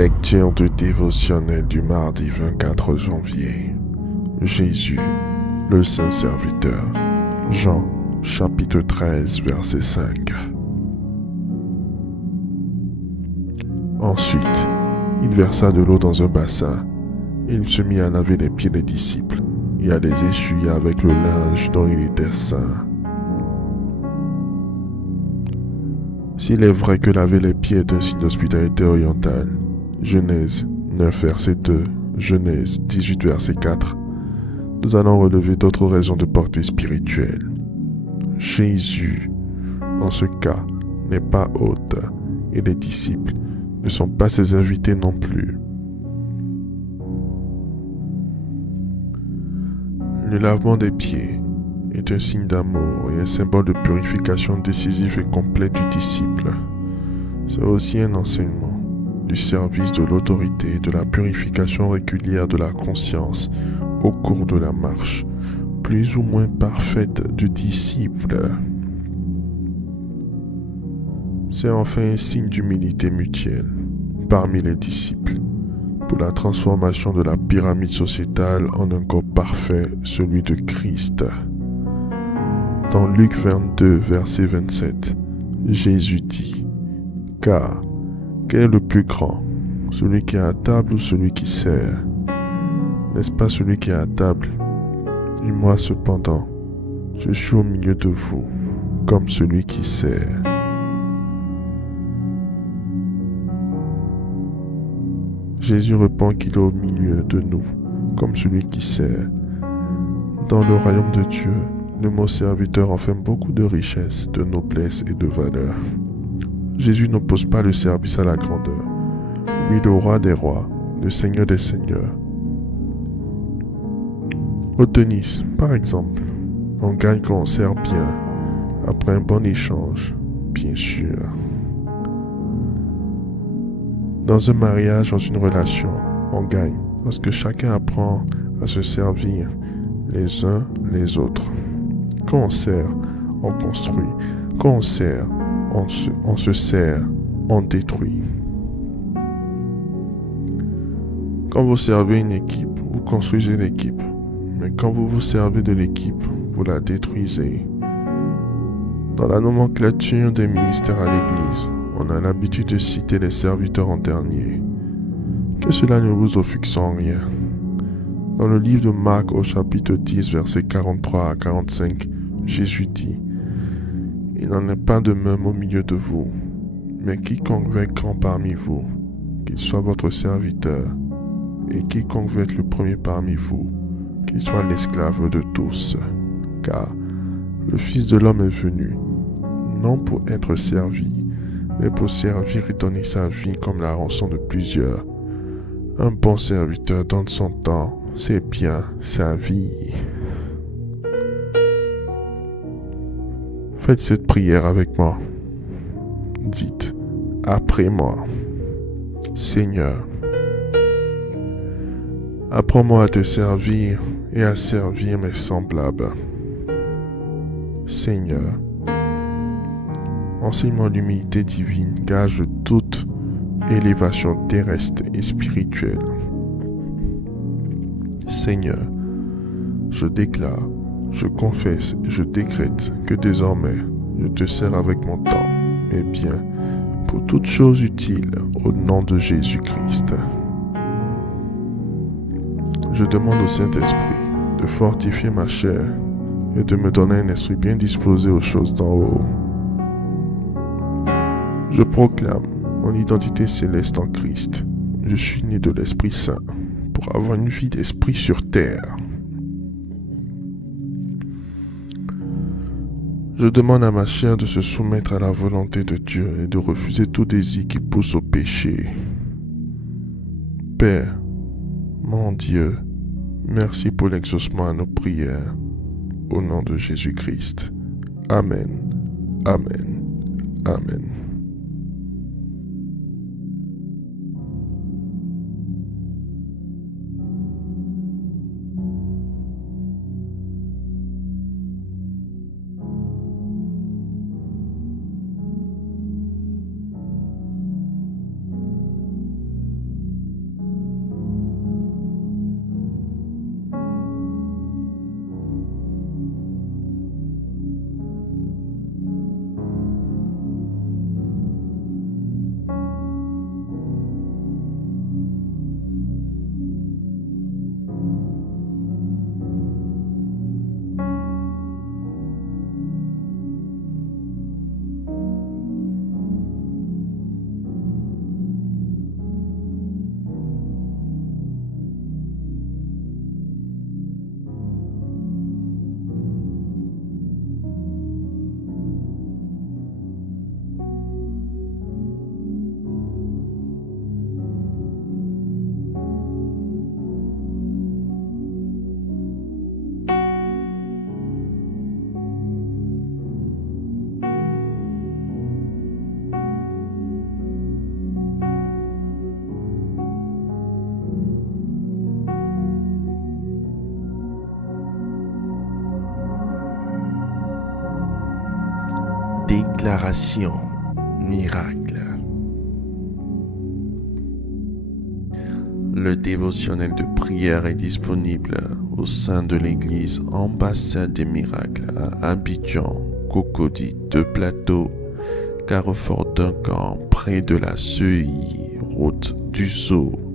Lecture du dévotionnel du mardi 24 janvier. Jésus, le Saint Serviteur. Jean, chapitre 13, verset 5. Ensuite, il versa de l'eau dans un bassin, et il se mit à laver les pieds des disciples, et à les essuyer avec le linge dont il était saint. S'il est vrai que laver les pieds est un signe d'hospitalité orientale, Genèse 9, verset 2, Genèse 18, verset 4, nous allons relever d'autres raisons de portée spirituelle. Jésus, en ce cas, n'est pas hôte, et les disciples ne sont pas ses invités non plus. Le lavement des pieds est un signe d'amour et un symbole de purification décisif et complète du disciple. C'est aussi un enseignement du service de l'autorité et de la purification régulière de la conscience au cours de la marche, plus ou moins parfaite du disciple. C'est enfin un signe d'humilité mutuelle parmi les disciples pour la transformation de la pyramide sociétale en un corps parfait, celui de Christ. Dans Luc 22, verset 27, Jésus dit : « Car quel est le plus grand, celui qui est à table ou celui qui sert ? N'est-ce pas celui qui est à table ? Et moi cependant, je suis au milieu de vous, comme celui qui sert. » Jésus répond qu'il est au milieu de nous, comme celui qui sert. Dans le royaume de Dieu, le mot serviteur enferme beaucoup de richesses, de noblesse et de valeur. Jésus n'oppose pas le service à la grandeur. Lui, le roi des rois, le seigneur des seigneurs. Au tennis, par exemple, on gagne quand on sert bien, après un bon échange, bien sûr. Dans un mariage, dans une relation, on gagne lorsque chacun apprend à se servir les uns les autres. Quand on sert, on construit. Quand on sert, on se sert, on détruit. Quand vous servez une équipe, vous construisez l'équipe. Mais quand vous vous servez de l'équipe, vous la détruisez. Dans la nomenclature des ministères à l'Église, on a l'habitude de citer les serviteurs en dernier. Que cela ne vous offusque en rien. Dans le livre de Marc au chapitre 10, versets 43 à 45, Jésus dit : « Il n'en est pas de même au milieu de vous, mais quiconque veut être grand parmi vous, qu'il soit votre serviteur, et quiconque veut être le premier parmi vous, qu'il soit l'esclave de tous. Car le Fils de l'homme est venu, non pour être servi, mais pour servir et donner sa vie comme la rançon de plusieurs. Un bon serviteur donne son temps, c'est bien sa vie. » Faites cette prière avec moi. Dites après moi : Seigneur, apprends-moi à te servir et à servir mes semblables. Seigneur, enseigne-moi l'humilité divine, gage de toute élévation terrestre et spirituelle. Seigneur, je déclare, je confesse et je décrète que désormais je te sers avec mon temps, mes biens, pour toutes choses utiles au nom de Jésus-Christ. Je demande au Saint-Esprit de fortifier ma chair et de me donner un esprit bien disposé aux choses d'en haut. Je proclame mon identité céleste en Christ. Je suis né de l'Esprit Saint pour avoir une vie d'esprit sur terre. Je demande à ma chair de se soumettre à la volonté de Dieu et de refuser tout désir qui pousse au péché. Père, mon Dieu, merci pour l'exaucement à nos prières. Au nom de Jésus-Christ. Amen. Amen. Amen. Déclaration miracle. Le dévotionnel de prière est disponible au sein de l'église Ambassade des Miracles à Abidjan, Cocody, Deux Plateaux, Carrefour Duncan, près de la CEI, route du Sceau.